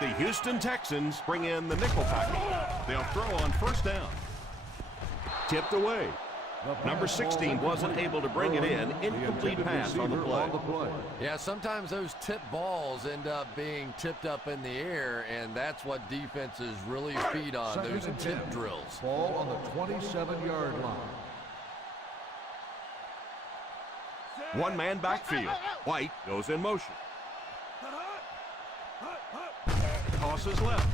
The Houston Texans bring in the nickel package. They'll throw on first down. Tipped away. Number 16 wasn't able to bring it in. Incomplete pass on the play. Yeah, sometimes those tip balls end up being tipped up in the air, and that's what defenses really feed on, those tip drills. Ball on the 27-yard line. One-man backfield. White goes in motion. Tosses left.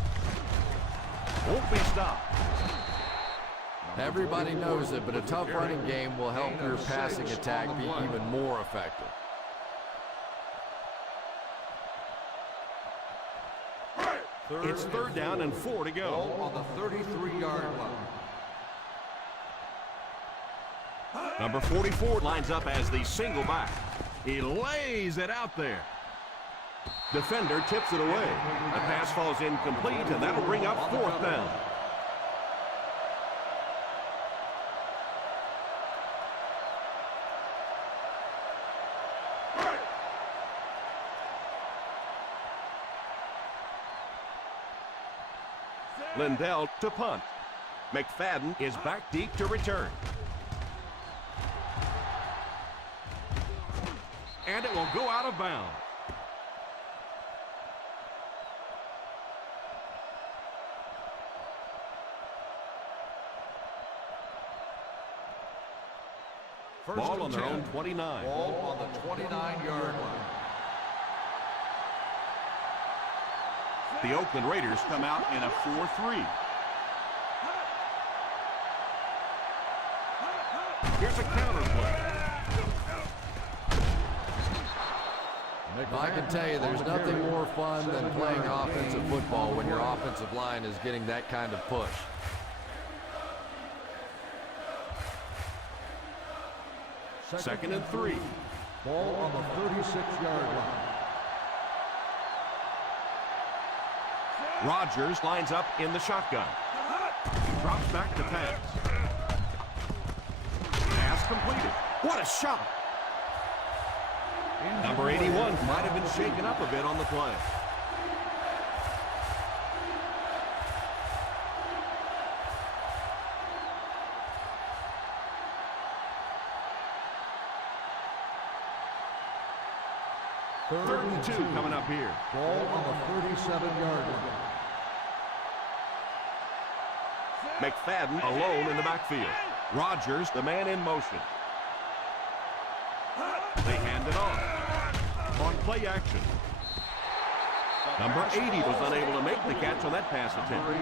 Won't be stopped. Everybody knows it, but a tough running game will help your passing attack be even more effective. It's third down and 4 to go. Ball on the 33-yard line. Number 44 lines up as the single back. He lays it out there. Defender tips it away. The pass falls incomplete, and that'll bring up fourth down. Lindell to punt. McFadden is back deep to return. And it will go out of bounds. Ball on their own 29. Ball on the 29-yard line. The Oakland Raiders come out in a 4-3. Here's a counter play. I can tell you there's nothing more fun than playing offensive football when your offensive line is getting that kind of push. Second and 3. Ball on the 36-yard line. Rodgers lines up in the shotgun. Drops back to pass. Pass completed. What a shot! Number 81 might have been shaken up a bit on the play. Third and 2 coming up here. Ball on the 37-yard line. McFadden alone in the backfield. Rodgers, the man in motion. They hand it off. On play action. Number 80 was unable to make the catch on that pass attempt. The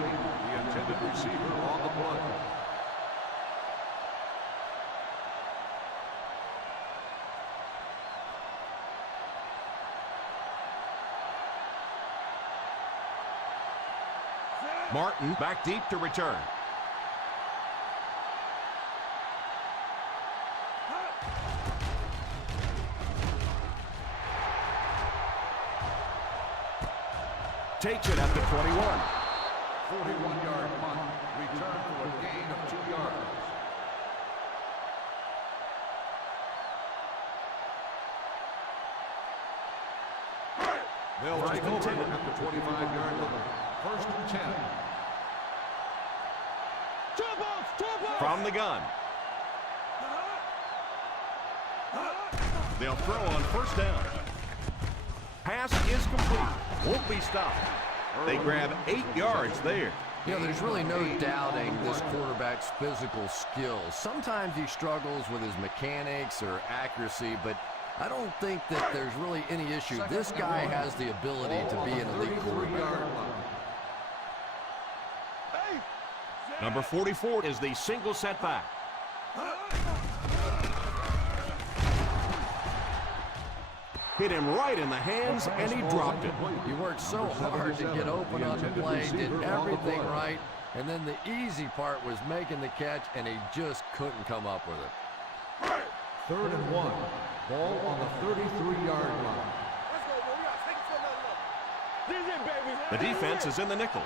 intended receiver on the play. Martin back deep to return. Takes it up to 21. 41-yard punt. Return for a gain of 2 yards. They'll take over at the 25-yard line. First and 10. From the gun. They'll throw on first down. Pass is complete. Won't be stopped. They grab 8 yards there. You know, there's really no doubting this quarterback's physical skills. Sometimes he struggles with his mechanics or accuracy, but I don't think that there's really any issue. This guy has the ability to be an elite quarterback. Number 44 is the single setback. Hit him right in the hands, and he dropped it. He worked so hard to get open on the play, did everything right, and then the easy part was making the catch, and he just couldn't come up with it. Third and 1. Ball on the 33-yard line. The defense is in the nickel.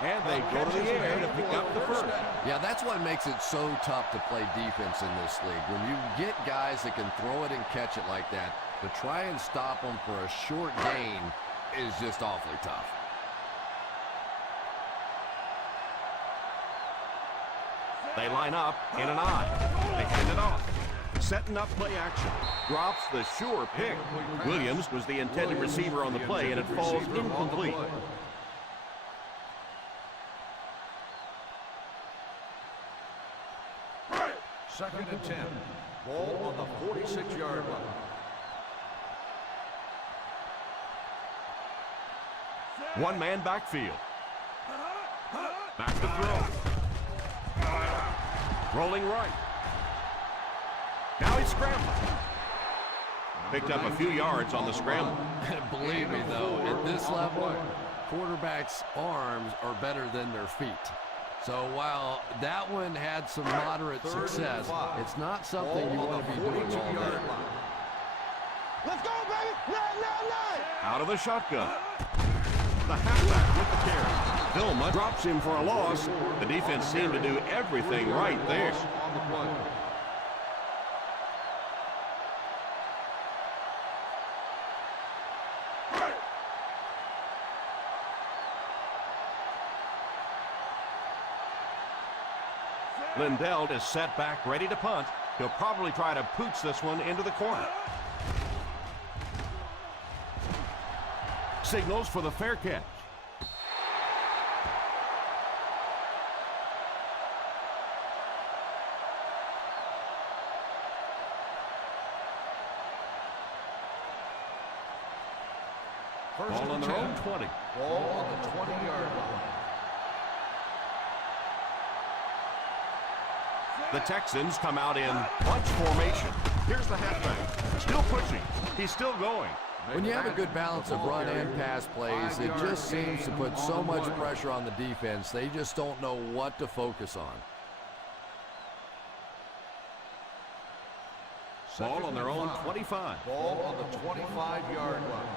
And they go to the air to pick up the first. Yeah, that's what makes it so tough to play defense in this league. When you get guys that can throw it and catch it like that, to try and stop them for a short gain is just awfully tough. They line up in an eye. They hand it off. Setting up play action. Drops the sure pick. Williams was the intended receiver on the play, and it falls incomplete. Second and 10. Ball on the 46-yard line. One-man backfield. Back to throw. Rolling right. Now he's scrambling. Picked up a few yards on the scramble. Believe me, though, at this level, quarterbacks' arms are better than their feet. So while that one had some moderate success, it's not something you want to be doing all day. Let's go, baby! Out of the shotgun. The halfback with the carry. Vilma drops him for a loss. The defense seemed to do everything right there. On the play. Lindell is set back, ready to punt. He'll probably try to pooch this one into the corner. Signals for the fair catch. Ball on their own 20. Ball on the 20-yard line. The Texans come out in bunch formation. Here's the halfback. Still pushing. He's still going. When you have a good balance of run and pass plays, it just seems to put so much pressure on the defense, they just don't know what to focus on. Ball on their own 25. Ball on the 25-yard line.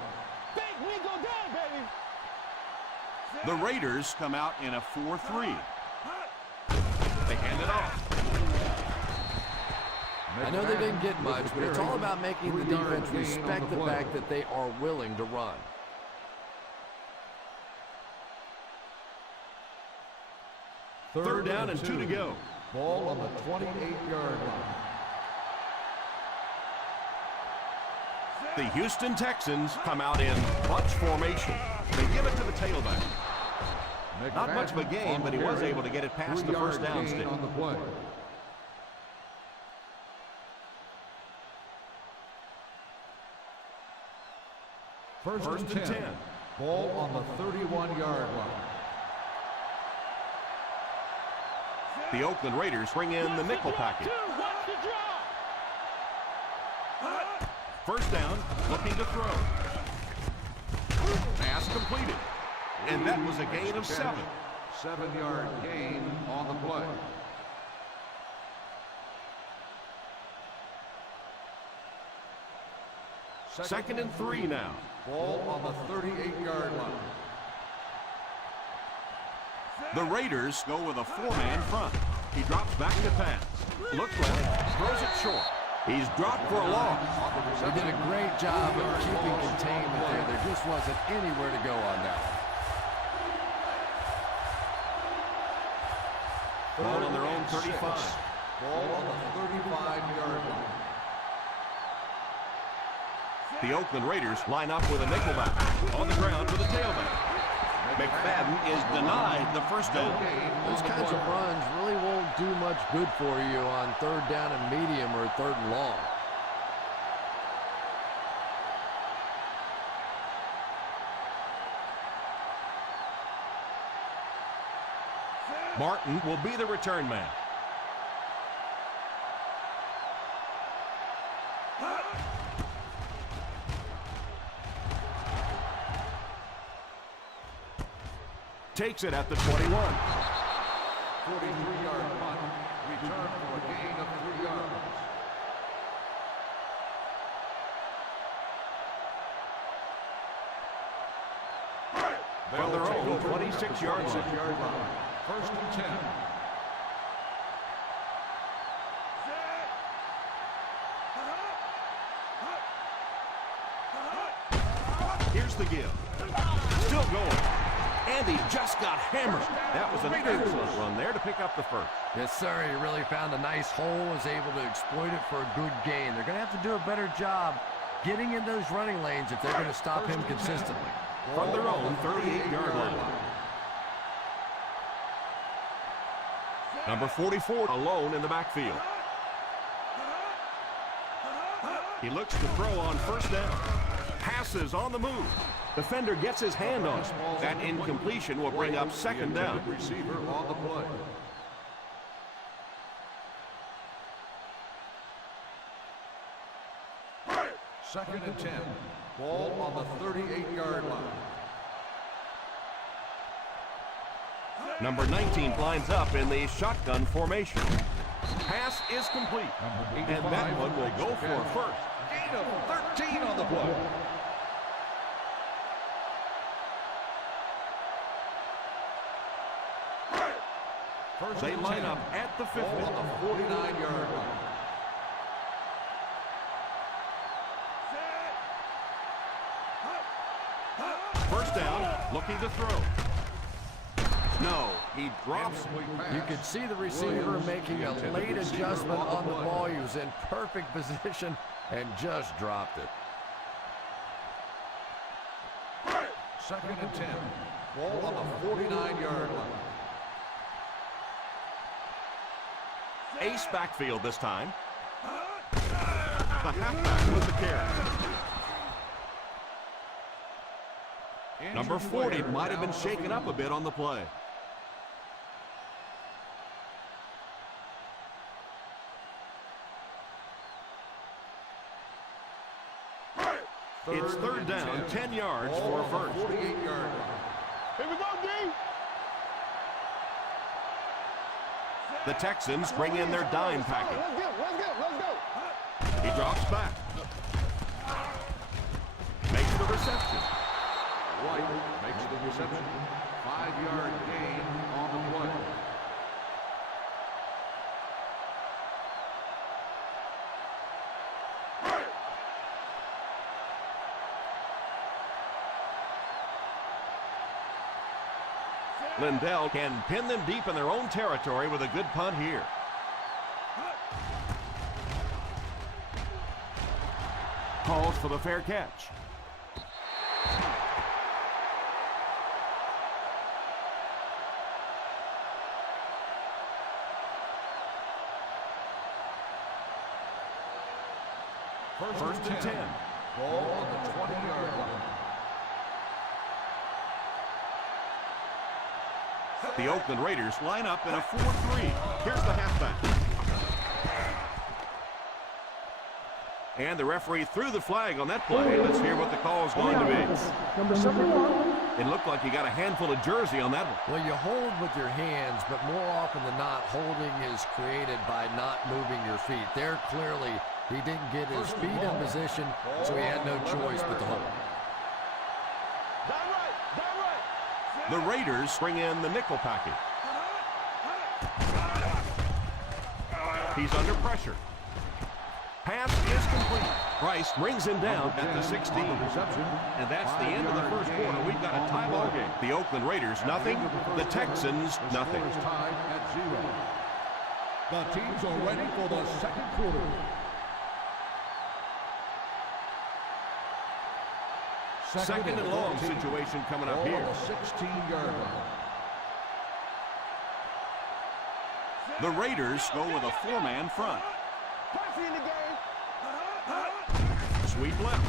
Big, we go down, baby! The Raiders come out in a 4-3. They hand it off. I know they didn't get much, but it's all about making the defense respect the fact that they are willing to run. Third down and 2 to go. Ball on the 28-yard line. The Houston Texans come out in bunch formation. They give it to the tailback. Not much of a gain, but he was able to get it past the first down stick. On the play. First and 10. Ball on the 31-yard line. The Oakland Raiders bring in the nickel package. First down, looking to throw. Pass completed. And that was a gain of 7. 7-yard gain on the play. Second and 3 now. Ball on the 38-yard line. The Raiders go with a 4-man front. He drops back to pass. Looks left, throws it short. He's dropped for a loss. They did a great job of keeping containment there. There just wasn't anywhere to go on that one. Ball on their own 35. Ball on the 35-yard line. The Oakland Raiders line up with a nickelback. On the ground with a tailback. McFadden is denied the first down. Those kinds of runs really won't do much good for you on third down and medium or third and long. Martin will be the return man. Takes it at the 21. 43-yard punt. Return for a gain of 3 yards. from their own 26-yard line. First and 10. Here's the give. Still going. And he just got hammered. That was an excellent run there to pick up the first. Yes, sir. He really found a nice hole, was able to exploit it for a good gain. They're going to have to do a better job getting in those running lanes if they're going to stop him consistently. From their own 38-yard line. Number 44 alone in the backfield. He looks to throw on first down. Passes on the move. Defender gets his hand on it. That incompletion will bring up second down. Receiver on the play. Second and 10. Ball on the 38-yard line. Number 19 lines up in the shotgun formation. Pass is complete. And that one will go for first. Gain of 13 on the play. They line up at the 50. Ball on the 49-yard line. First down, looking to throw. No, he drops. You could see the receiver making a late adjustment on the ball. He was in perfect position and just dropped it. Second and 10. Ball on the 49-yard line. Ace backfield this time. The halfback with the carry. Number 40 might have been shaken up a bit on the play. It's third down, 10 yards for a first. 48-yard line. Here we go, D. The Texans bring in their dime package. Let's go. He drops back. Makes the reception. White makes the reception. 5-yard gain on the play. Lindell can pin them deep in their own territory with a good punt here. Calls for the fair catch. First and 10. Ball on the 20-yard line. The Oakland Raiders line up in a 4-3. Here's the halfback. And the referee threw the flag on that play. Let's hear what the call is going to be. It looked like you got a handful of jersey on that one. Well, you hold with your hands, but more often than not, holding is created by not moving your feet. There, clearly, he didn't get his feet in position, so he had no choice but to hold. The Raiders bring in the nickel package. He's under pressure. Pass is complete. Price brings him down at the 16. And that's the end of the first quarter. We've got a tie-ball game. The Oakland Raiders, nothing. The Texans, nothing. Tied at 0. The teams are ready for the second quarter. Second and long situation coming up here. 16-yard line. The Raiders go with a 4-man front. Sweep left.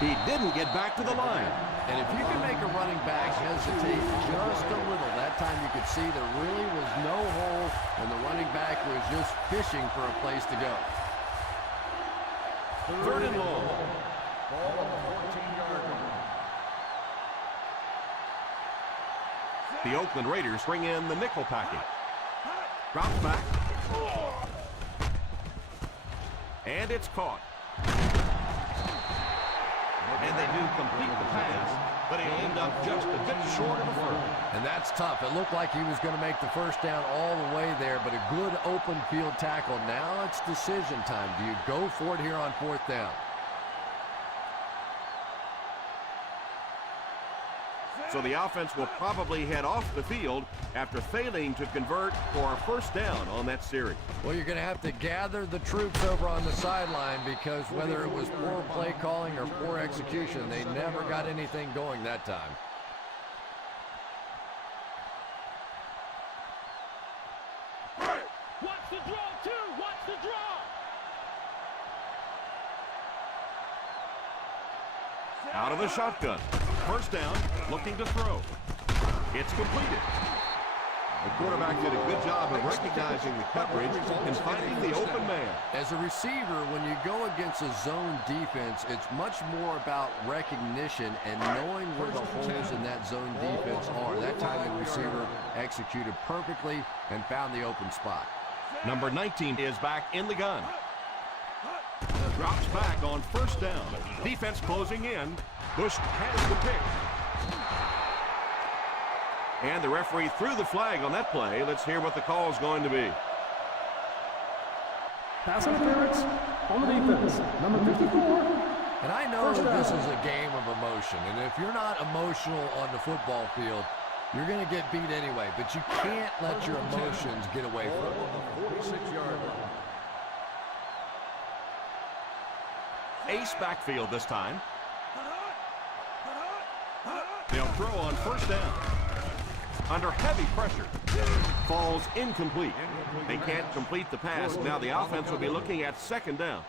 He didn't get back to the line. And if you can make a running back hesitate just a little, that time you could see there really was no hole, and the running back was just fishing for a place to go. Third and long. Ball on the 14-yard line. The Oakland Raiders bring in the nickel package. Drops back. And it's caught. And they do complete the pass. but he'll end up just a bit short of the first. And that's tough. It looked like he was going to make the first down all the way there, but a good open field tackle. Now it's decision time. Do you go for it here on fourth down? So the offense will probably head off the field after failing to convert for a first down on that series. Well, you're going to have to gather the troops over on the sideline because whether it was poor play calling or poor execution, they never got anything going that time. Watch the draw, too. Watch the draw. Out of the shotgun. First down, looking to throw. It's completed. The quarterback did a good job of recognizing the coverage and finding the open man. As a receiver, when you go against a zone defense, it's much more about recognition and knowing where the holes in that zone defense are. That time the receiver executed perfectly and found the open spot. Number 19 is back in the gun. Drops back on first down. Defense closing in. Bush has the pick. And the referee threw the flag on that play. Let's hear what the call is going to be. Pass interference on the defense, number 54. And I know this is a game of emotion, and if you're not emotional on the football field, you're going to get beat anyway, but you can't let your emotions get away from you. 46-yard line. Ace backfield this time. They'll throw on first down. Under heavy pressure. Falls incomplete. They can't complete the pass. Now the offense will be looking at second down.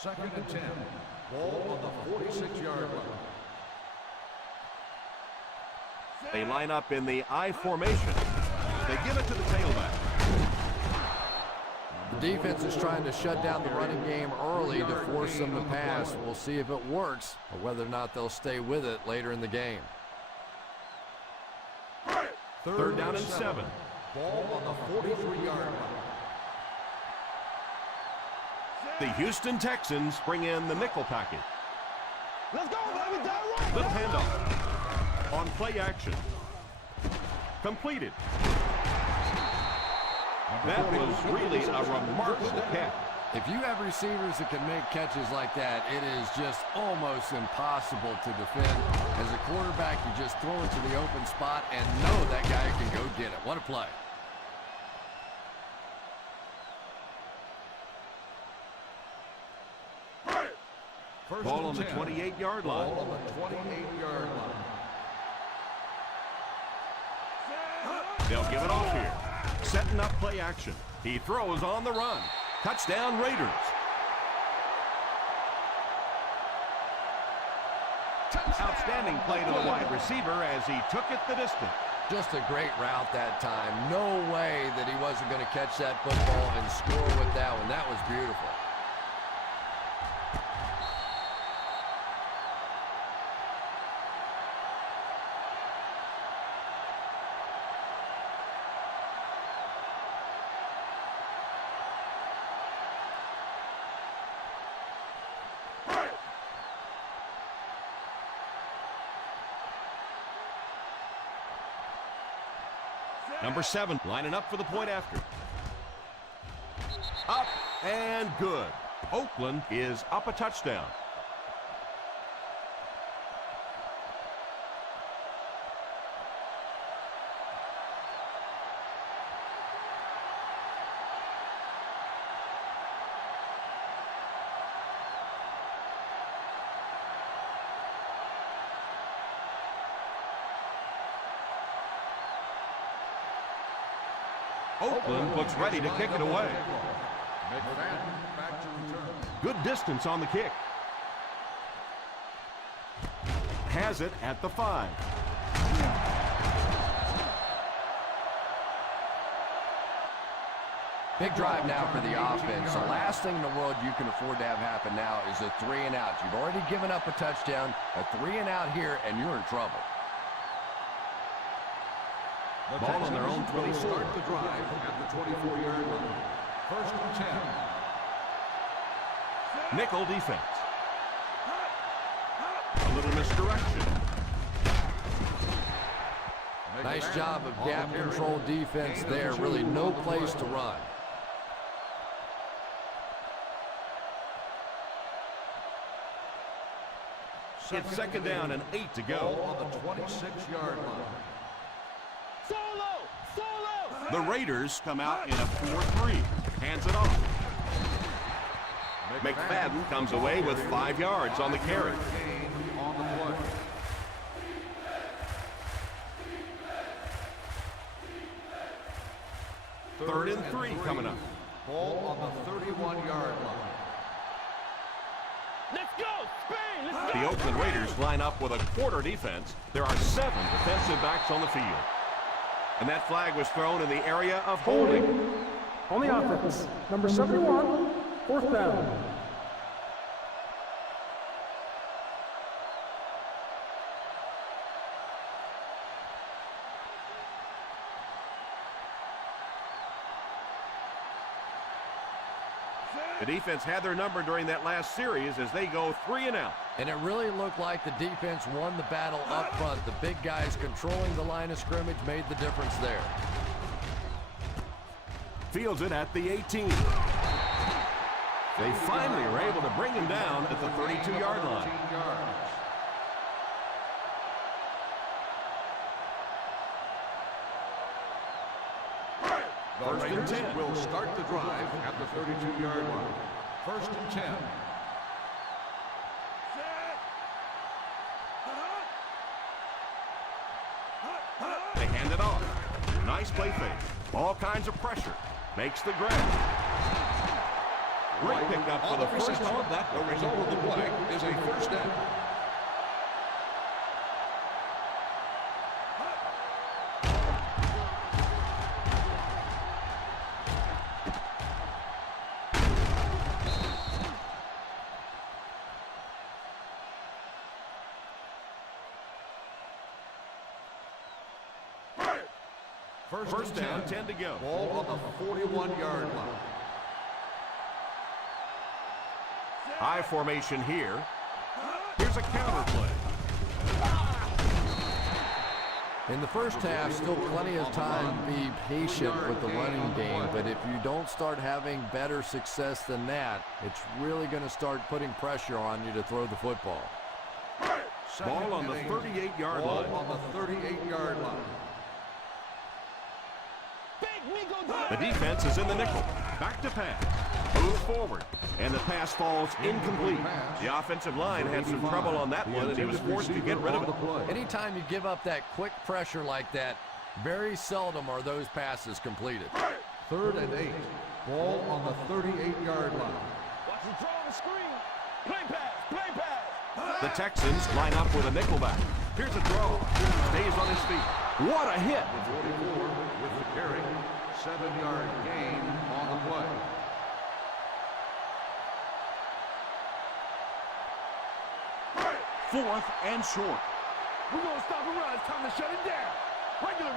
Second and 10. Ball on the 46-yard line. They line up in the I formation. They give it to the tailback. The defense is trying to shut down the running game early to force them to pass. We'll see if it works or whether or not they'll stay with it later in the game. Third down and 7. Ball on the 43-yard line. The Houston Texans bring in the nickel package. Let's go, baby. Down right. Little handoff. On play action. Completed. That was really a remarkable catch. If you have receivers that can make catches like that, it is just almost impossible to defend. As a quarterback, you just throw it to the open spot and know that guy can go get it. What a play. Ball on the 28-yard line. Ball on the 28-yard line. They'll give it off here. Setting up play action. He throws on the run. Touchdown Raiders. Outstanding play to the wide receiver as he took it the distance. Just a great route that time. No way that he wasn't going to catch that football and score with that one. That was beautiful. Number 7 lining up for the point after. Up and good. Oakland is up a touchdown. Oakland looks ready to kick it away. McFadden back to return. Good distance on the kick. Has it at the 5. Big drive now for the offense. The last thing in the world you can afford to have happen now is a 3-and-out. You've already given up a touchdown, a 3-and-out here, and you're in trouble. Ball on their own Will 24. start the drive at the 24-yard line. First and 10. Nickel defense. A little misdirection. Nice job of gap control defense there. Really no place to run. It's second down and 8 to go. On the 26-yard line. Solo! The Raiders come out in a 4-3. Hands it off. McFadden comes away with 5 yards on the carry. Gain on the play. Third and 3 coming up. Ball on the 31-yard line. Let's go! Spain! Let's go! The Oakland Raiders line up with a quarter defense. There are 7 defensive backs on the field. And that flag was thrown in the area of holding. On the offense, number 71, fourth down. The defense had their number during that last series as they go 3 and out. And it really looked like the defense won the battle up front. The big guys controlling the line of scrimmage made the difference there. Fields it at the 18. They finally are able to bring him down at the 32-yard line. 13 yards. The First and Raiders 10. will start the drive at the 32-yard line. First and 10. They hand it off. Nice play fake. All kinds of pressure. Makes the grab. Great pickup for the first on that. The result of the play is a first down. First down, 10 to go. Ball on the 41-yard line. High formation here. Here's a counter play. In the first half, still plenty of time to be patient with the running game, but if you don't start having better success than that, it's really going to start putting pressure on you to throw the football. Ball on the 38-yard line. Ball on the 38-yard line. The defense is in the nickel. Back to pass. Moves forward. And the pass falls incomplete. The offensive line had some trouble on that one, and he was forced to get rid of it. Anytime you give up that quick pressure like that, very seldom are those passes completed. Third and 8. Ball on the 38-yard line. Watch the draw on the screen. Play pass, play pass. The Texans line up with a nickelback. Here's a throw. Stays on his feet. What a hit. 44 with the carry. 7-yard gain on the play. Fourth and short. We're going to stop and run. It's time to shut it down. Regular.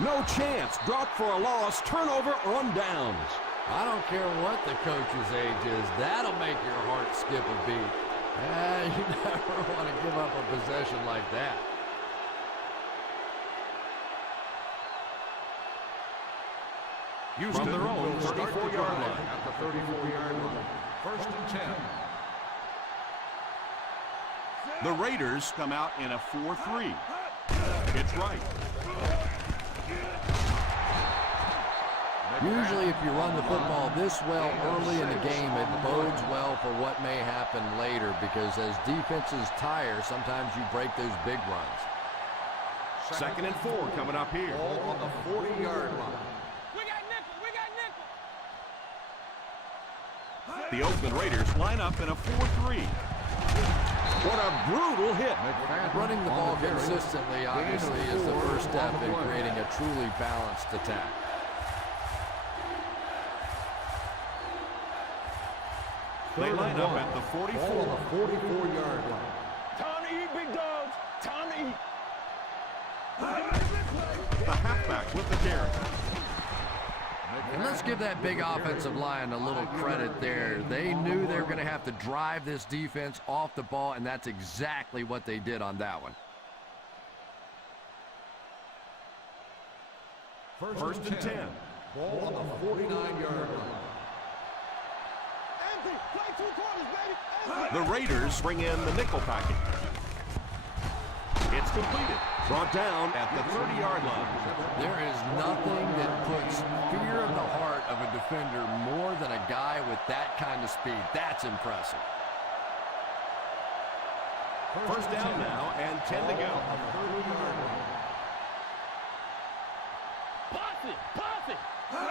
No chance. Dropped for a loss. Turnover on downs. I don't care what the coach's age is. That'll make your heart skip a beat. You never want to give up a possession like that. Houston from their own 34-yard line. At the 34-yard line. First and 10. The Raiders come out in a 4-3. It's right. Usually if you run the football this well early in the game, it bodes well for what may happen later, because as defenses tire, sometimes you break those big runs. Second and 4 coming up here. Ball on the 40-yard line. We got nickel. The Oakland Raiders line up in a 4-3. What a brutal hit. Running the ball consistently, obviously, is the first step in creating a truly balanced attack. They line up at the 44. Ball on the 44-yard line. Time to eat, big dogs. Time to eat. The halfback with the carry. And let's give that big offensive line a little credit there. They knew they were going to have to drive this defense off the ball, and that's exactly what they did on that one. First and 10. Ball on the 49-yard line. Empty. Play 2 quarters, baby. The Raiders bring in the nickel package. It's completed. Brought down at the 30-yard line. There is nothing that puts fear in the heart of a defender more than a guy with that kind of speed. That's impressive. First down now and 10 to go.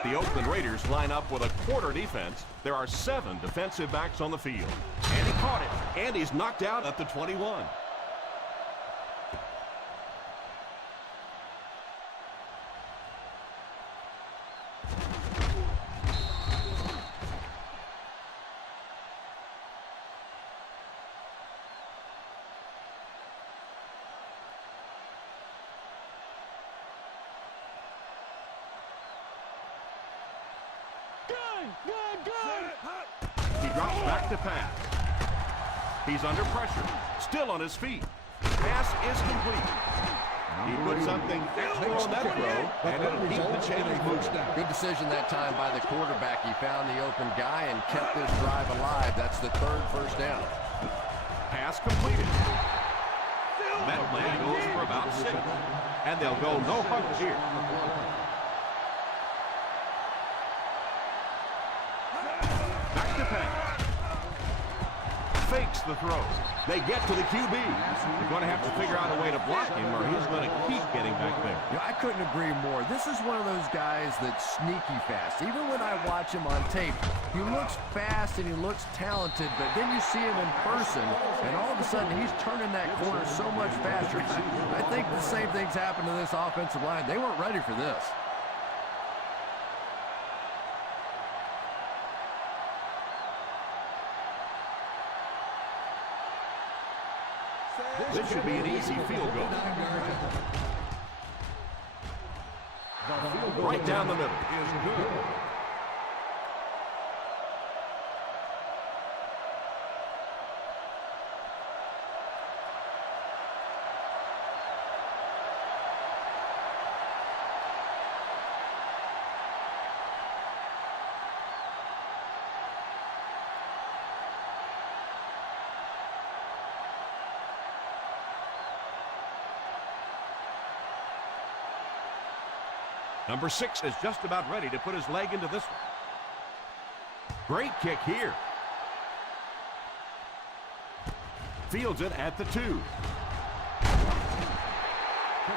The Oakland Raiders line up with a quarter defense. There are 7 defensive backs on the field. And he caught it. And he's knocked out at the 21. He drops back to pass. He's under pressure. Still on his feet. Pass is complete. He put something extra on that throw, and it'll keep the chains moving. Good decision that time by the quarterback. He found the open guy and kept this drive alive. That's the 3rd first down. Pass completed. That play goes for about 6. And they'll go no huddle here. Back to pass. Fakes the throw. They get to the QB. They're going to have to figure out a way to block him or he's going to keep getting back there. You know, I couldn't agree more. This is one of those guys that's sneaky fast. Even when I watch him on tape, he looks fast and he looks talented, but then you see him in person, and all of a sudden he's turning that corner so much faster. I think the same thing's happened to this offensive line. They weren't ready for this. This should be an easy field goal. Right down the middle. Is good. Number 6 is just about ready to put his leg into this one. Great kick here. Fields it at the 2.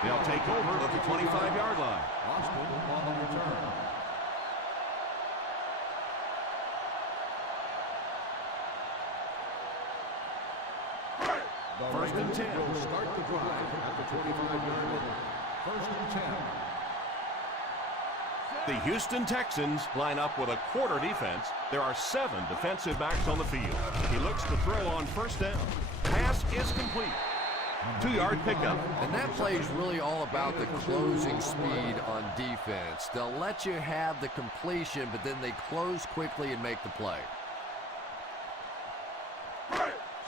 They'll take over at the 25-yard line. Austin on the return. First and 10. Will start the drive at the 25-yard line. First and 10. The Houston Texans line up with a quarter defense. There are 7 defensive backs on the field. He looks to throw on first down. Pass is complete. 2-yard pickup. And that play is really all about the closing speed on defense. They'll let you have the completion, but then they close quickly and make the play.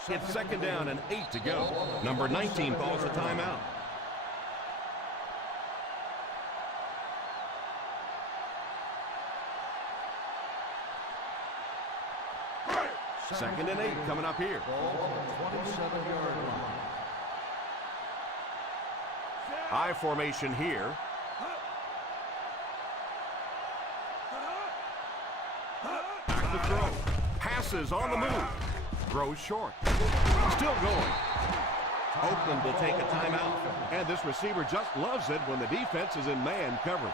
It's second down and 8 to go. Number 19 calls a timeout. Second and 8 coming up here. Ball on the 27-yard line. I formation here. Back to throw. Passes on the move. Throws short. Still going. Oakland will take a timeout. And this receiver just loves it when the defense is in man coverage.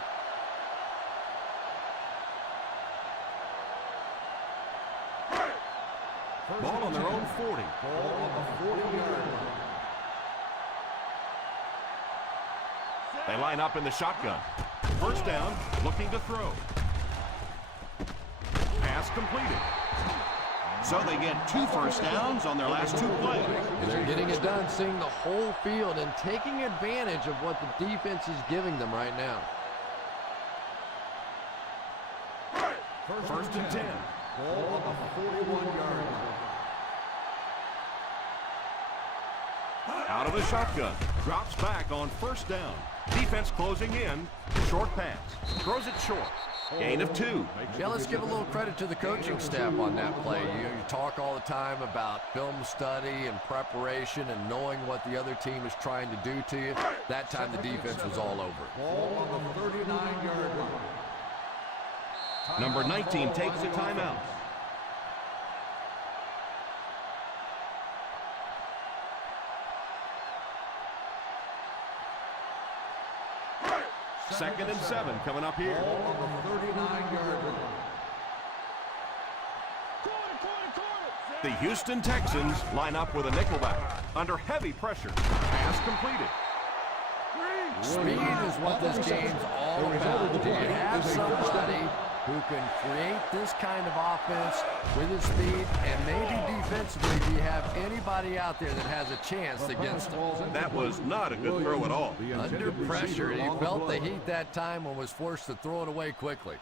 Ball on their own 40. Ball on the 40-yard line. They line up in the shotgun. First down, looking to throw. Pass completed. So they get 2 first downs on their last 2 plays. And they're getting it done, seeing the whole field and taking advantage of what the defense is giving them right now. First and 10. Ball on the 41-yard line. Out of the shotgun. Drops back on first down. Defense closing in. Short pass. Throws it short. Gain of 2. Yeah, let's give a little credit to the coaching staff on that play. You talk all the time about film study and preparation and knowing what the other team is trying to do to you. That time the defense was all over. Ball on the 39-yard line. Number 19 takes a timeout. Second and 7 coming up here. Ball on the 39-yard line. The Houston Texans line up with a nickelback. Under heavy pressure. Pass completed. Speed is what this game's all about. Do you have somebody who can create this kind of offense with his speed, and maybe defensively, do you have anybody out there that has a chance against him? That was not a good throw at all. Under pressure, he felt the heat that time and was forced to throw it away quickly.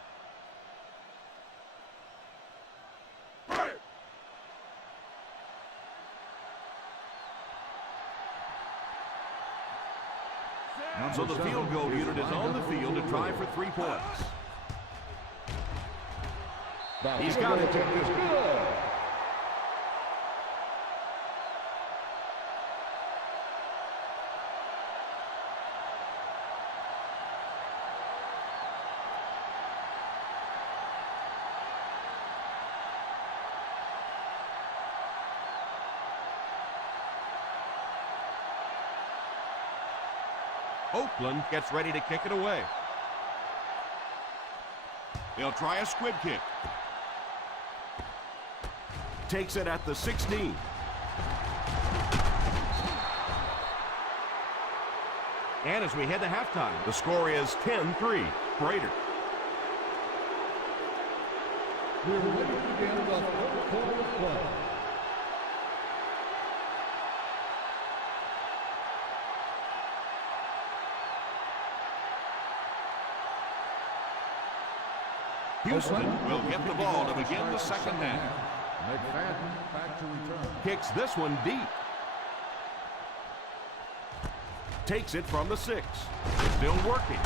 So the field goal unit is on the field to try for 3 points. He's got it. Oakland gets ready to kick it away. They'll try a squib kick. Takes it at the 16. And as we head to halftime, the score is 10-3, Raiders. We're ready to begin the fourth quarter play. Houston will get the ball to begin the second half. McFadden back to return. Kicks this one deep. Takes it from the 6. Still working.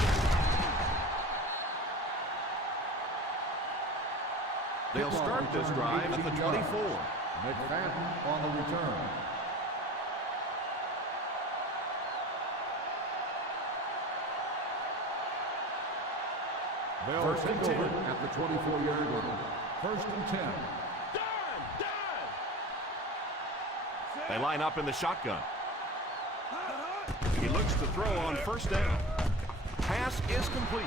They'll start this drive at the 24. McFadden on the return. First and 10 at the 24-yard line. First and 10. They line up in the shotgun. He looks to throw on first down. Pass is complete.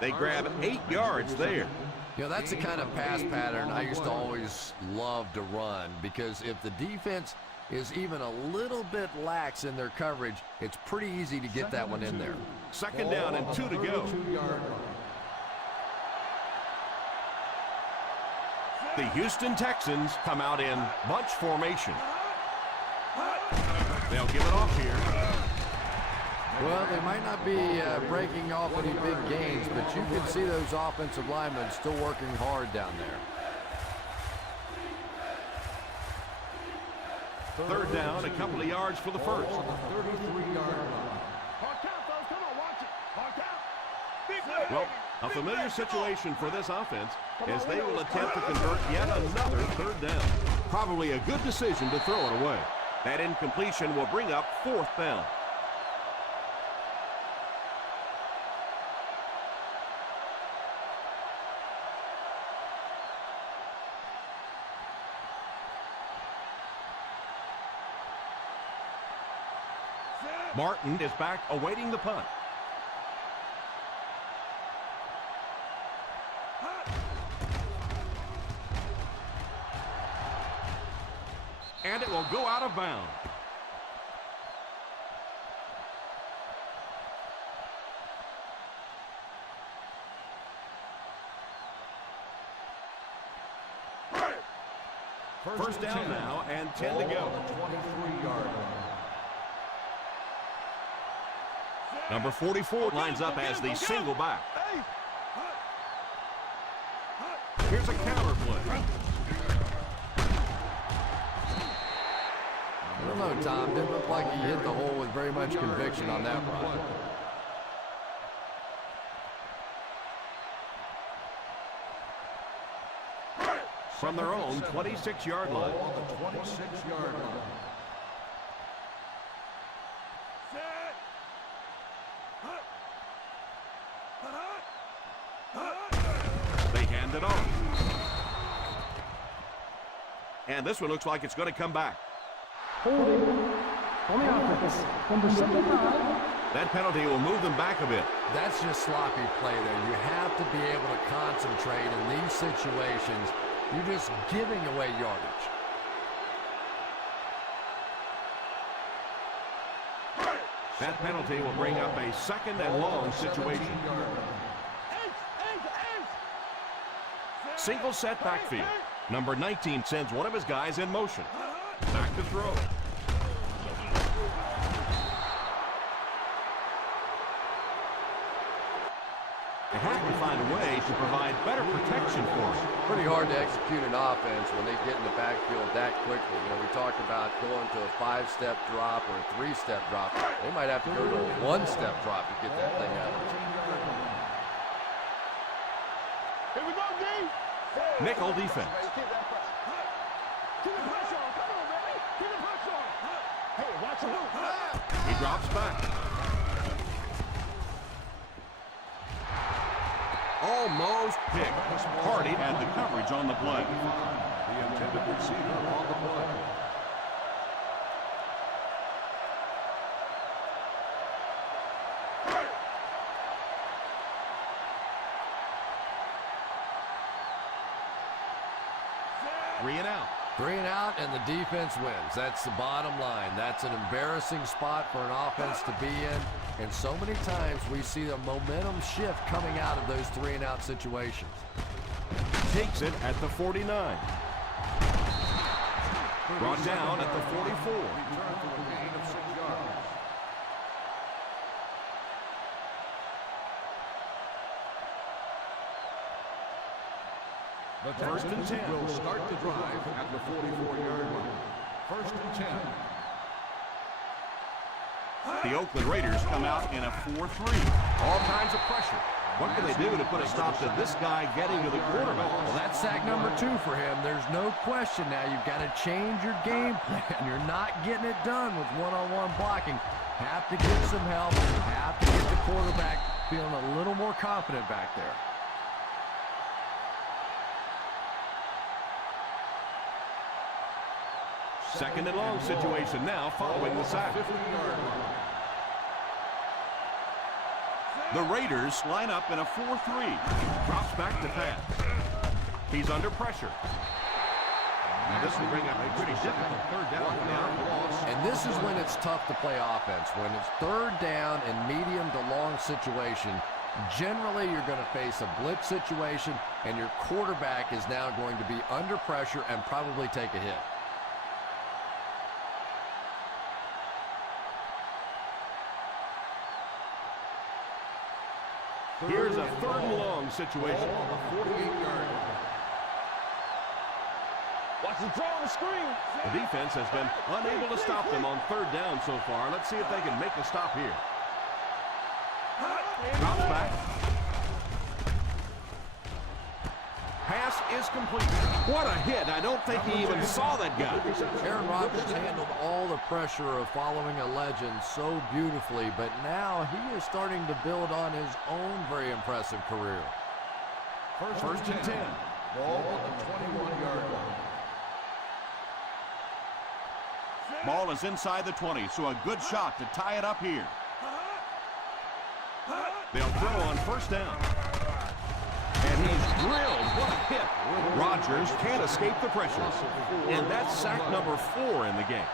They grab 8 yards there. You know, that's the kind of pass pattern I used to always love to run, because if the defense is even a little bit lax in their coverage, it's pretty easy to get that one in there. Second down and 2 to go. The Houston Texans come out in bunch formation. They'll give it off here. Well, they might not be breaking off any big gains, but you can see those offensive linemen still working hard down there. Third down, a couple of yards for the first. 33-yard line. Well, a familiar situation for this offense as they will attempt to convert yet another third down. Probably a good decision to throw it away. That incompletion will bring up 4th down. Martin is back awaiting the punt. And it will go out of bounds. First down now and 10 to go. 23-yard line. Number 44 lines up as the single back. Here's a counter play. I don't know, Tom. Didn't look like he hit the hole with very much conviction on that run. From their own 26-yard line. On the 26-yard line. They hand it off. And this one looks like it's going to come back. Holding on the offense. Number 75. That penalty will move them back a bit. That's just sloppy play there. You have to be able to concentrate in these situations. You're just giving away yardage. That penalty will bring up a second and long situation. Single set backfield. Number 19 sends one of his guys in motion. Back to throw. They have to find a way to provide better protection for him. Pretty hard to execute an offense when they get in the backfield that quickly. You know, we talked about going to a 5-step drop or a 3-step drop. They might have to go to a 1-step drop to get that thing out. Here we go, D. Nickel defense. Keep the pressure on. Come on, baby. Keep the pressure on. Hey, watch the loop. He drops back. Almost picked. Hardy had the coverage on the play. The intended receiver on the play. Three and out. 3 and out, and the defense wins. That's the bottom line. That's an embarrassing spot for an offense to be in. And so many times we see the momentum shift coming out of those 3 and out situations. Takes it at the 49. Brought down at the 44. Return for a gain of 6 yards. The First and 10. will start the drive at the 44-yard line. First and 10. The Oakland Raiders come out in a 4-3. All kinds of pressure. What can they do to put a stop to this guy getting to the quarterback? Well, that's sack number 2 for him. There's no question now. You've got to change your game plan. You're not getting it done with one-on-one blocking. Have to get some help. Have to get the quarterback feeling a little more confident back there. Second and long situation now following the sack. 50-yard line. The Raiders line up in a 4-3. Drops back to pass. He's under pressure. Now this will bring up a pretty difficult third down. And this is when it's tough to play offense. When it's third down and medium to long situation, generally you're going to face a blitz situation, and your quarterback is now going to be under pressure and probably take a hit. Here's a third and long situation. On the 48-yard line. Watch the throw on the screen. The defense has been unable to stop them on third down so far. Let's see if they can make a stop here. Drops back. Pass is complete. What a hit. I don't think he even saw that guy. Aaron Rodgers handled all the pressure of following a legend so beautifully, but now he is starting to build on his own very impressive career. First and 10. Ball on the 21-yard line. Ball is inside the 20, so a good shot to tie it up here. They'll throw on first down. And he's drilled. What a hit. Rodgers can't escape the pressure. And that's sack number 4 in the game.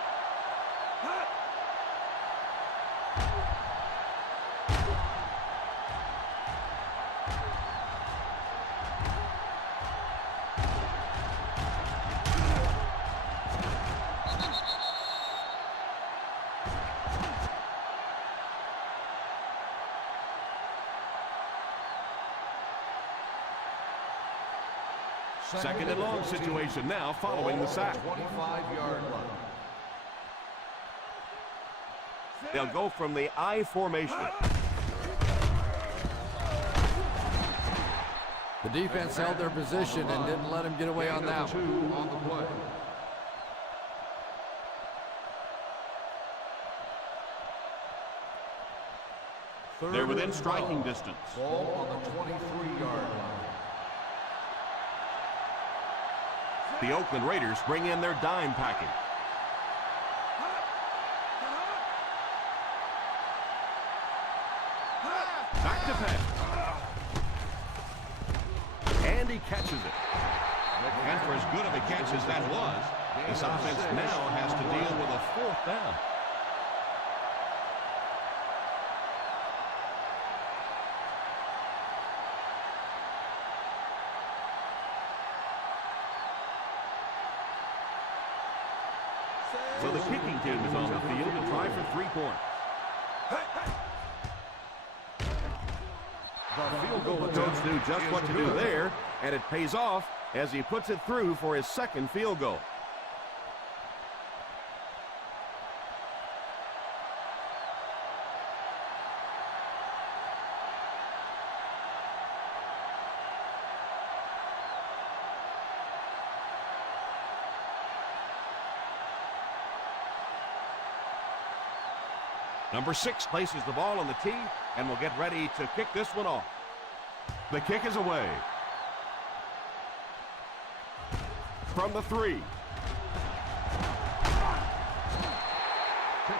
Second and long situation now following the sack. 25-yard line. They'll go from the I formation. The defense held their position and didn't let him get away on that one. 2 on the play. They're within striking distance. Ball on the 23-yard line. The Oakland Raiders bring in their dime package. Back to pass. And he catches it. And for as good of a catch as that was, this offense now has to deal with a 4th down. So the kicking team is on the field to try for 3 points. The field goal The coach knew just what to do there, and it pays off as he puts it through for his 2nd field goal. Number 6 places the ball on the tee and will get ready to kick this one off. The kick is away. From the 3.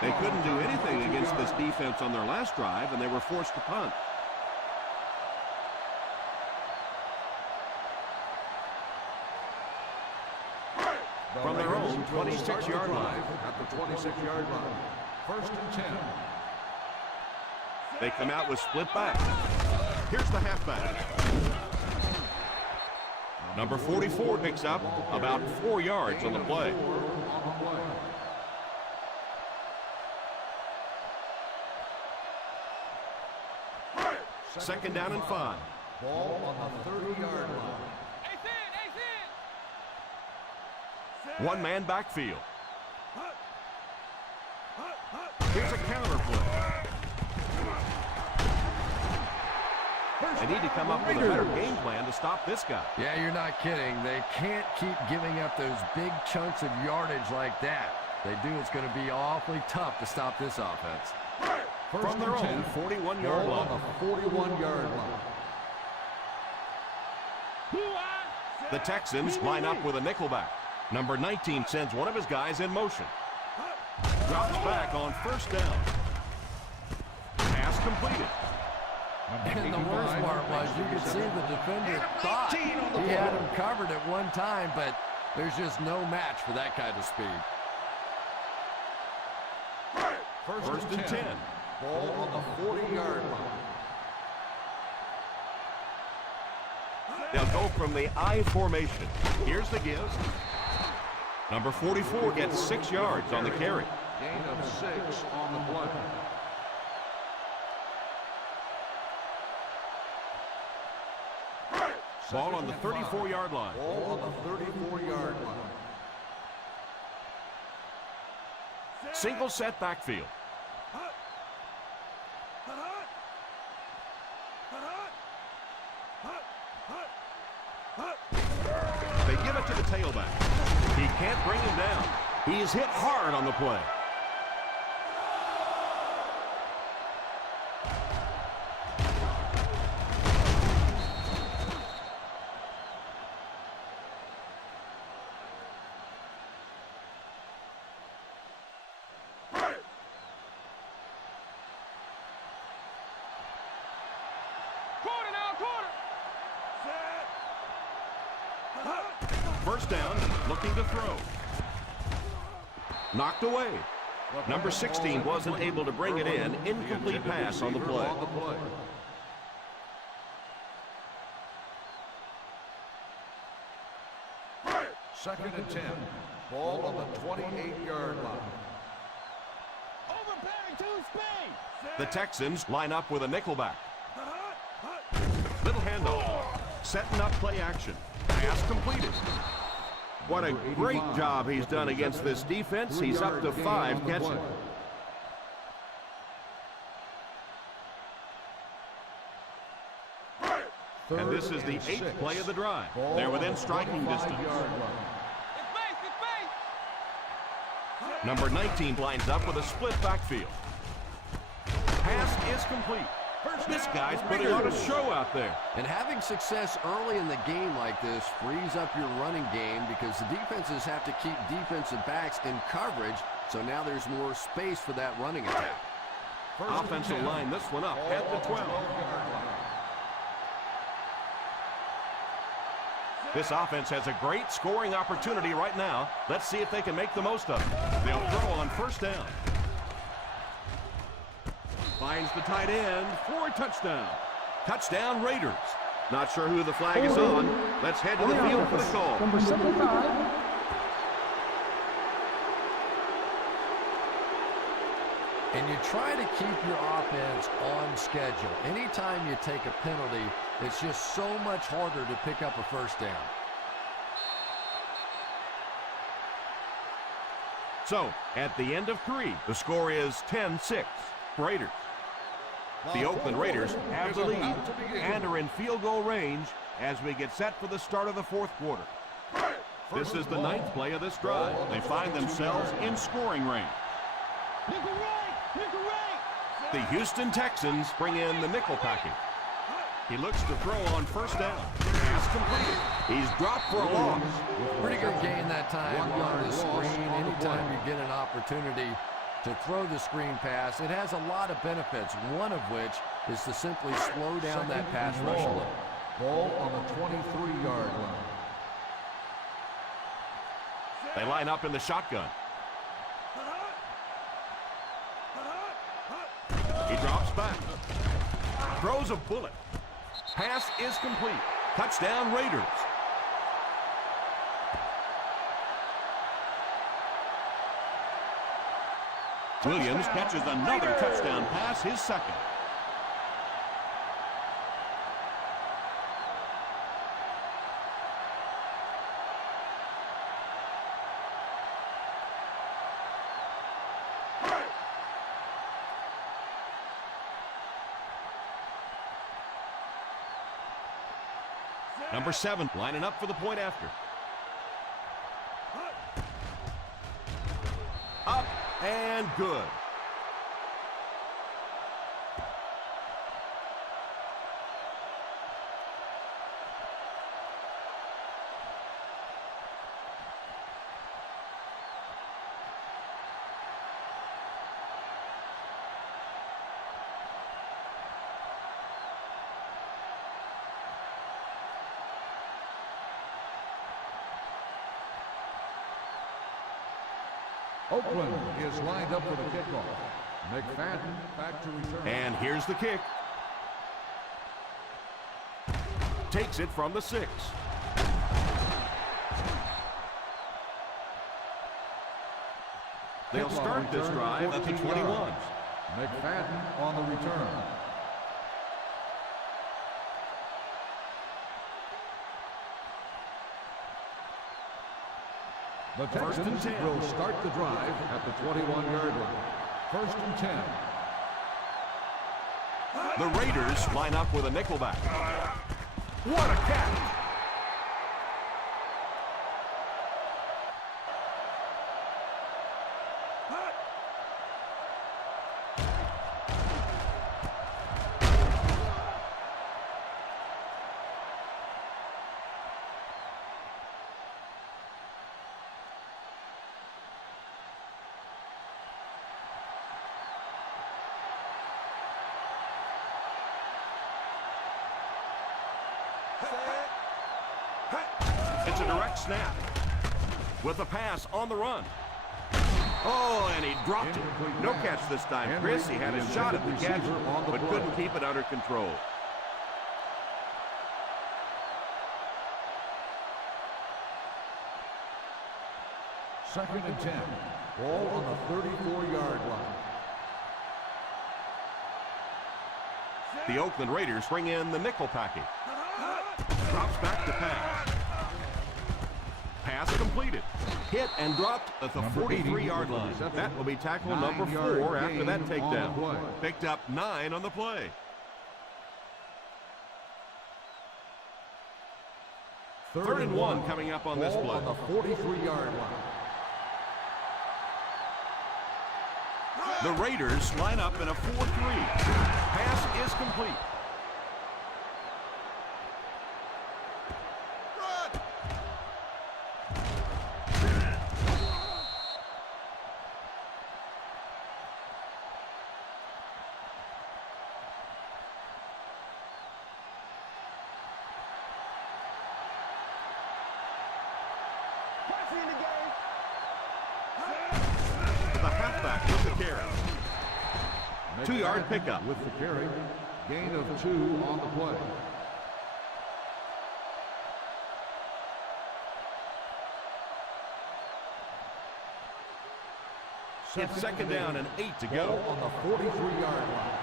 They couldn't do anything against this defense on their last drive, and they were forced to punt. From their own 26-yard line. At the 26-yard line. 1st and 10. They come out with split back. Here's the halfback. Number 44 picks up about 4 yards on the play. Second down and 5. Ball on the 30-yard line. One-man backfield. Here's a counter play. They need to come up with a better game plan to stop this guy. Yeah, you're not kidding. They can't keep giving up those big chunks of yardage like that. They do, it's going to be awfully tough to stop this offense. From their own 41-yard line. On the 41-yard line. The Texans line up with a nickelback. Number 19 sends one of his guys in motion. Drops back on 1st down. Pass completed. And the worst part was you could see the defender thought he had him covered at one time, but there's just no match for that kind of speed. First and 10. Ball on the 40-yard line. They'll go from the I formation. Here's the give. Number 44 gets 6 yards on the carry. Gain of 6 on the play. Ball on the 34-yard line. Ball on the 34-yard line. Single set backfield. They give it to the tailback. He can't bring him down. He is hit hard on the play. First down, looking to throw. Knocked away. Number 16 wasn't able to bring it in. Incomplete pass on the play. Second and 10. Ball on the 28-yard line. Overbearing to speed. The Texans line up with a nickelback. Little handoff. Setting up play action. Pass completed. What a great job he's done against this defense. He's up to 5 catches. And this is the 8th play of the drive. They're within striking distance. Number 19 lines up with a split backfield. Pass is complete. This guy's putting on a show out there. And having success early in the game like this frees up your running game because the defenses have to keep defensive backs in coverage, so now there's more space for that running attack. Offensive line this one up at the 12. This offense has a great scoring opportunity right now. Let's see if they can make the most of it. They'll throw on first down. Finds the tight end for a touchdown. Touchdown Raiders. Not sure who the flag is on. Let's head to the field for the call. Number 75. And you try to keep your offense on schedule. Anytime you take a penalty, it's just so much harder to pick up a first down. So, at the end of 3, the score is 10-6. Raiders. The Oakland Raiders have the lead and are in field goal range as we get set for the start of the 4th quarter. This is the 9th play of this drive. They find themselves in scoring range. The Houston Texans bring in the nickel package. He looks to throw on first down. Pass completed. He's dropped for a loss. Pretty good gain that time on the screen. Anytime you get an opportunity to throw the screen pass, it has a lot of benefits, one of which is to simply slow down that pass rush a little. Ball on the 23-yard line. They line up in the shotgun. He drops back. Throws a bullet. Pass is complete. Touchdown Raiders. Williams catches another touchdown pass, his second. Number 7 lining up for the point after. Up and good. Oakland is lined up for the kickoff. McFadden back to return. And here's the kick. Takes it from the 6. They'll start this drive at the 21. McFadden on the return. The Texans will start the drive at the 21-yard line. First and 10. The Raiders line up with a nickelback. What a catch! It's a direct snap with a pass on the run. Oh, and he dropped it. No catch this time, Chris. He had a shot at the catch, but couldn't keep it under control. Second and 10. Ball on the 34-yard line. The Oakland Raiders bring in the nickel package. Drops back to pass. Pass completed. Hit and dropped at the 43-yard line. That will be tackle number 4 after that takedown. Picked up 9 on the play. Third and 1 coming up on this play. On the 43-yard line. The Raiders line up in a 4-3. Pass is complete. The halfback with the carry. 2-yard pickup. With the carry. Gain of 2 on the play. It's second down and 8 to go. On the 43-yard line.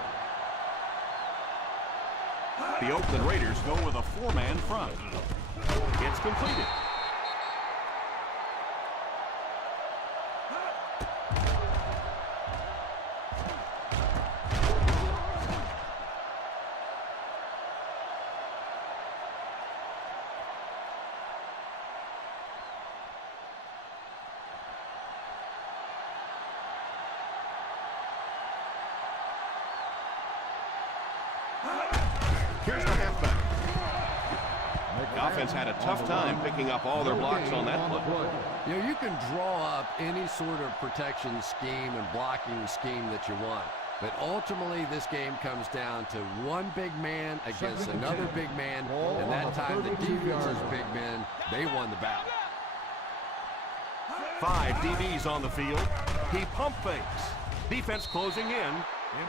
The Oakland Raiders go with a 4-man front. It's completed. Here's the halfback. The offense had a tough time picking up all their blocks on that play. You know, you can draw up any sort of protection scheme and blocking scheme that you want. But ultimately, this game comes down to one big man against another big man. And that time, the defense's big men, they won the battle. 5 DBs on the field. He pump fakes. Defense closing in.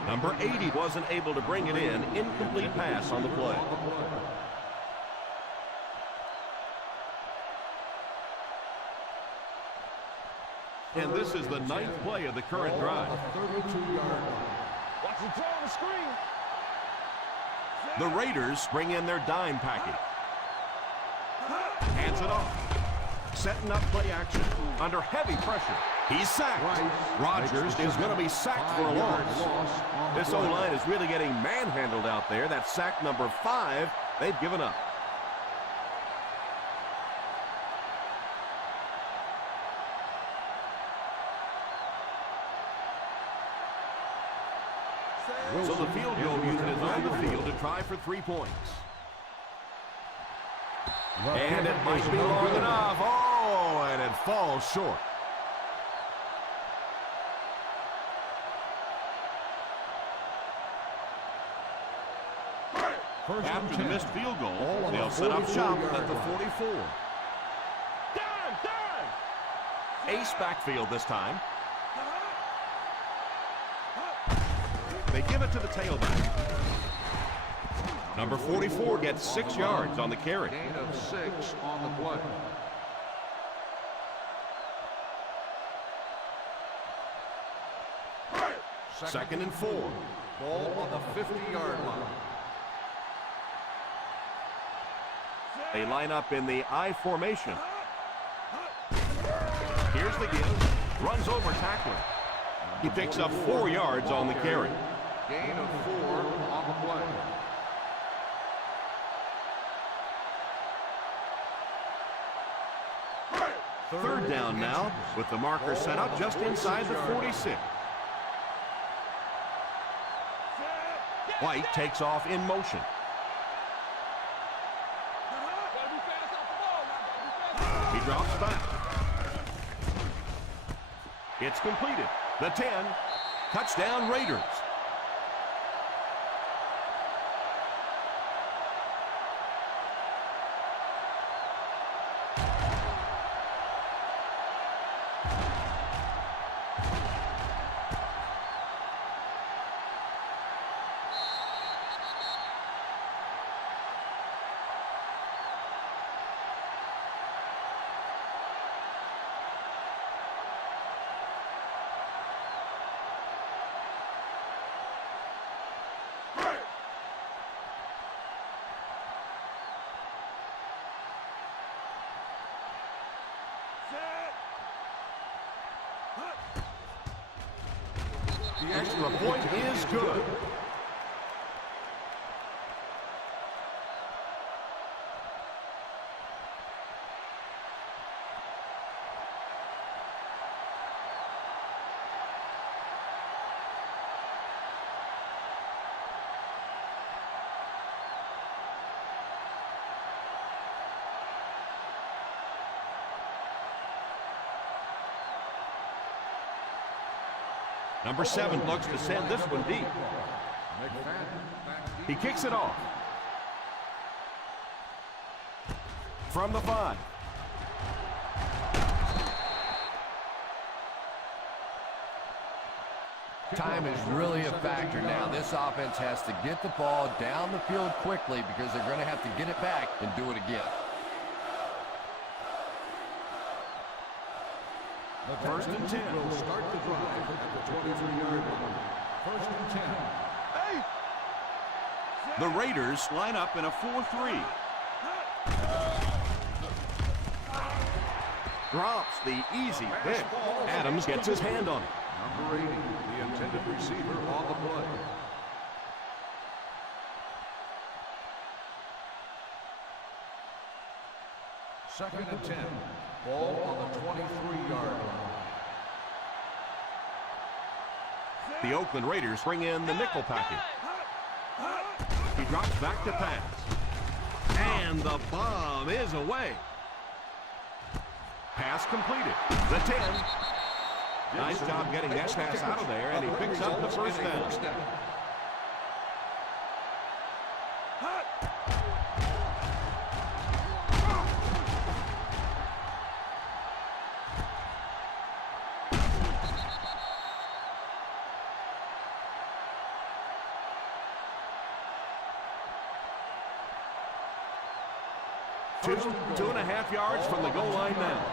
Number 80 wasn't able to bring it in. Incomplete pass on the play. And this is the 9th play of the current drive. Watch the throw on the screen. The Raiders bring in their dime package. Hands it off. Setting up play action. Under heavy pressure. He's sacked. Rodgers is going to be sacked for a loss. This O-line is really getting manhandled out there. That's sack number 5. They've given up. So the field goal unit is on the field to try for 3 points. And it might be long enough. Oh, and it falls short. After the missed field goal, they'll set up shop at the 44. Ace backfield this time. They give it to the tailback. Number 44 gets 6 yards on the carry. Gain of 6 on the play. Second and 4. Ball on the 50-yard line. They line up in the I formation. Here's the give. Runs over tackler. He picks up 4 yards on the carry. Gain of 4 on the play. Third down now with the marker set up just inside the 46. White takes off in motion. He drops back. It's completed. The 10. Touchdown Raiders. extra point is good. Number 7 looks to send this one deep. He kicks it off. From the 5. Time is really a factor now. This offense has to get the ball down the field quickly because they're going to have to get it back and do it again. First and 10. Will start the drive at the 23-yard line. First and 10. The Raiders line up in a 4-3. Drops the easy pick. Adams gets his hand on it. Number 80, the intended receiver on the play. Second and 10. Ball on the 23-yard line. The Oakland Raiders bring in the nickel package. He drops back to pass. And the bomb is away. Pass completed. The 10. Nice job getting that pass out of there, and he picks up the first down. Two and a half yards from the goal line now.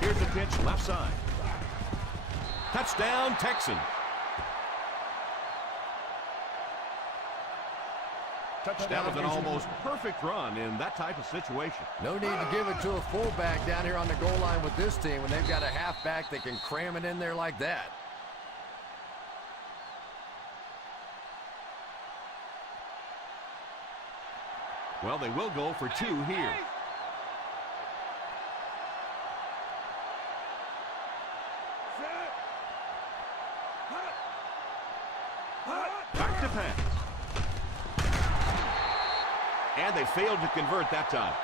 Here's the pitch, left side. Touchdown, Texans. That was an almost perfect run in that type of situation. No need to give it to a fullback down here on the goal line with this team when they've got a halfback that can cram it in there like that. Well, they will go for 2 here. Back to pass. And they failed to convert that time.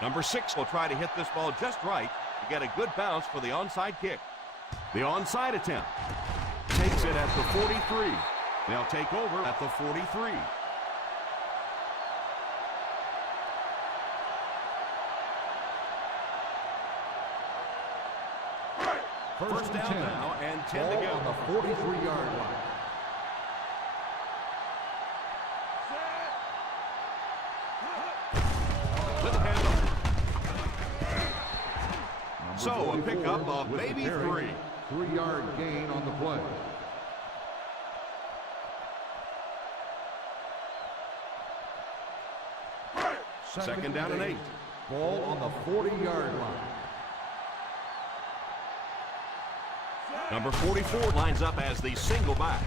Number 6 will try to hit this ball just right to get a good bounce for the onside kick. The onside attempt. Takes it at the 43. They'll take over at the 43. First down now and 10 to go. On the 43-yard line. So a pickup of maybe 3. 3-yard gain on the play. Second down and 8. Ball on the 40-yard line. Number 44 lines up as the single back.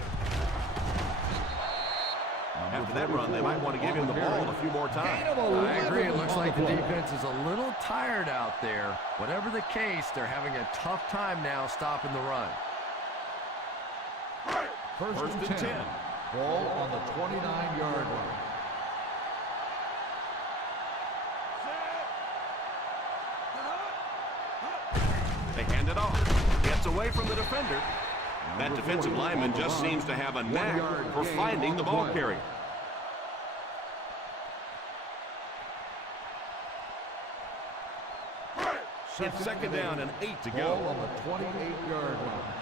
After that run, they might want to give him the ball a few more times. I agree. It looks like the defense is a little tired out there. Whatever the case, they're having a tough time now stopping the run. First and 10. Ball on the 29-yard line. They hand it off. Gets away from the defender. That defensive lineman just seems to have a knack for finding the ball carrier. It's second down and 8 to Ball go. on the 28-yard line.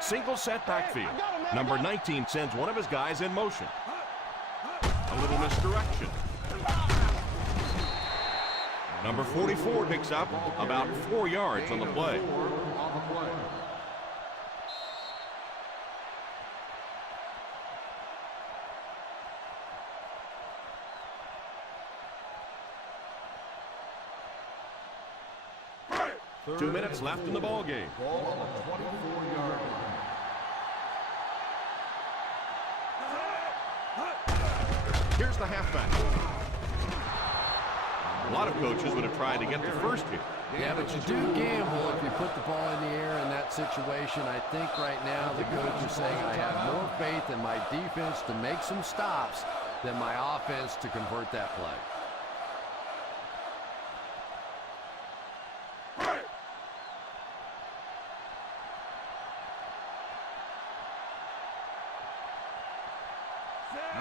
Single set backfield. Number 19 sends one of his guys in motion. A little misdirection. Number 44 picks up about 4 yards on the play. On the play. Two minutes left in the ball game. Ball on the 24-yard line. Here's the halfback. A lot of coaches would have tried to get the first here. Yeah, but you do gamble if you put the ball in the air in that situation. I think right now the coach is saying I have more faith in my defense to make some stops than my offense to convert that play.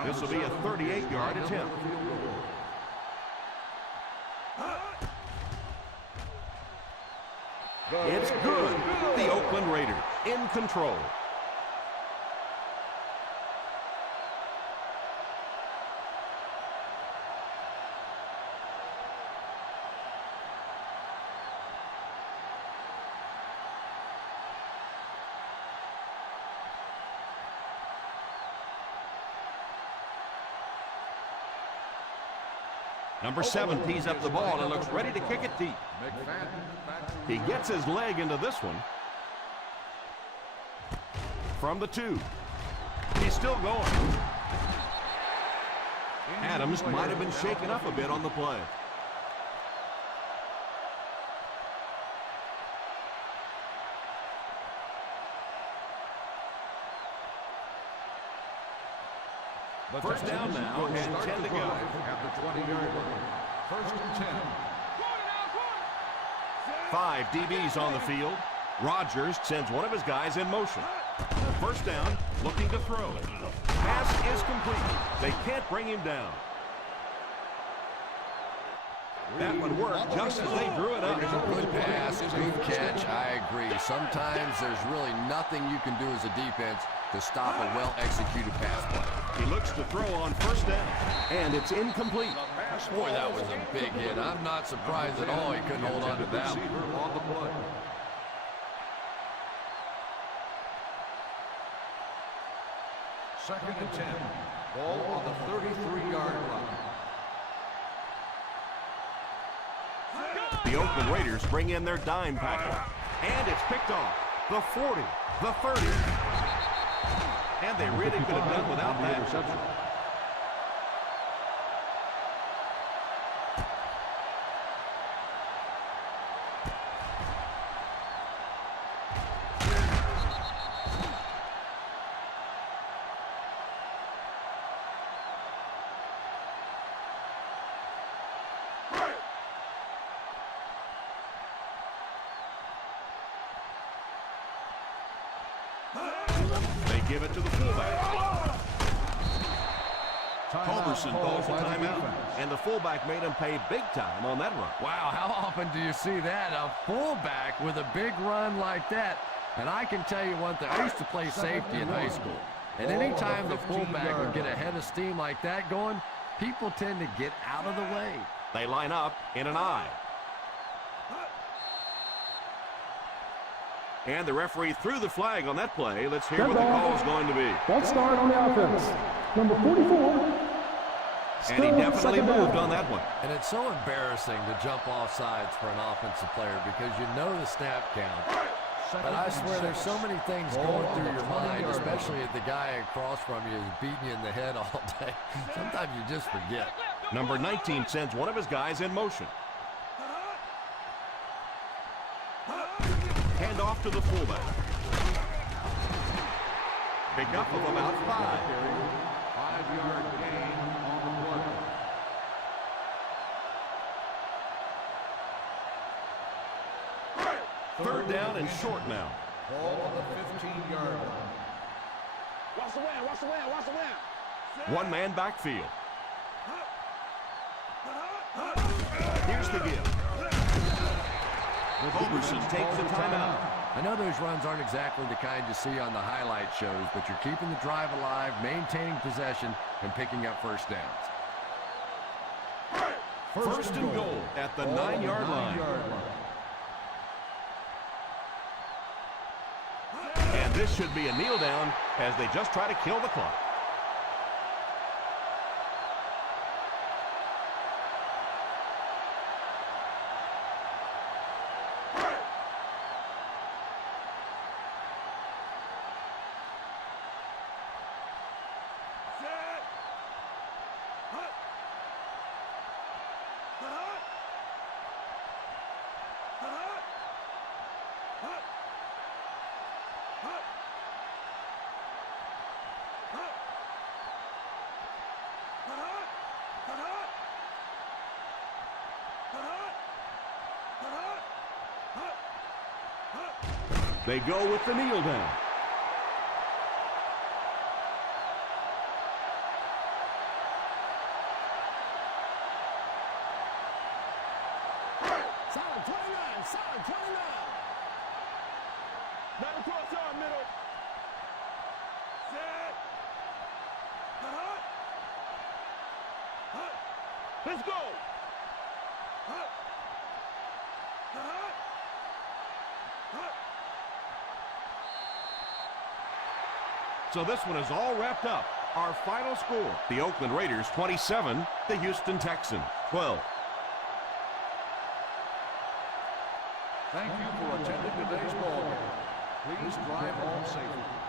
This will be a 38-yard attempt. It's good. The Oakland Raiders in control. Number 7 tees up the ball and looks ready to kick it deep. He gets his leg into this one. From the 2. He's still going. Adams might have been shaken up a bit on the play. First down now and 10 to go. At the 20-yard line. First and 10. 5 DBs on the field. Rodgers sends one of his guys in motion. First down, looking to throw. Pass is complete. They can't bring him down. That one worked just as they drew it up. Good pass, good catch. I agree. Sometimes there's really nothing you can do as a defense to stop a well-executed pass play. He looks to throw on first down, and it's incomplete. Boy, that was a big hit. I'm not surprised at all he couldn't hold on to that one. Receiver on the play. Second and 10. Ball on the 33-yard line. The Oakland Raiders bring in their dime package, and it's picked off. The 40, the 30, and they really could have done without that. Interception. They give it to the fullback. Culberson calls a timeout, and the fullback made him pay big time on that run. Wow, how often do you see that? A fullback with a big run like that. And I can tell you one thing. I used to play safety in high school. And anytime the fullback would get a head of steam like that going, people tend to get out of the way. They line up in an I. And the referee threw the flag on that play. Let's hear what the call is going to be. False start on the offense. Number 44. And he definitely moved on that one. And it's so embarrassing to jump off sides for an offensive player because you know the snap count. But I swear there's so many things going through your mind, especially if the guy across from you is beating you in the head all day. Sometimes you just forget. Number 19 sends one of his guys in motion. Hand off to the fullback. Pick up of about 5. 5-yard gain on the play. Third down and short now. Ball on the 15-yard line. Watch the wind, watch the wind, watch the wind. One man backfield. Here's the give. Overson takes the timeout. I know those runs aren't exactly the kind you see on the highlight shows, but you're keeping the drive alive, maintaining possession, and picking up first downs. First and goal at the 9-yard line. And this should be a kneel down as they just try to kill the clock. They go with the kneel down. Solid 29, solid 29. Back across our middle. Set. Let's go. So this one is all wrapped up. Our final score, the Oakland Raiders 27, the Houston Texans 12. Thank you for attending today's ball game. Please drive home safely.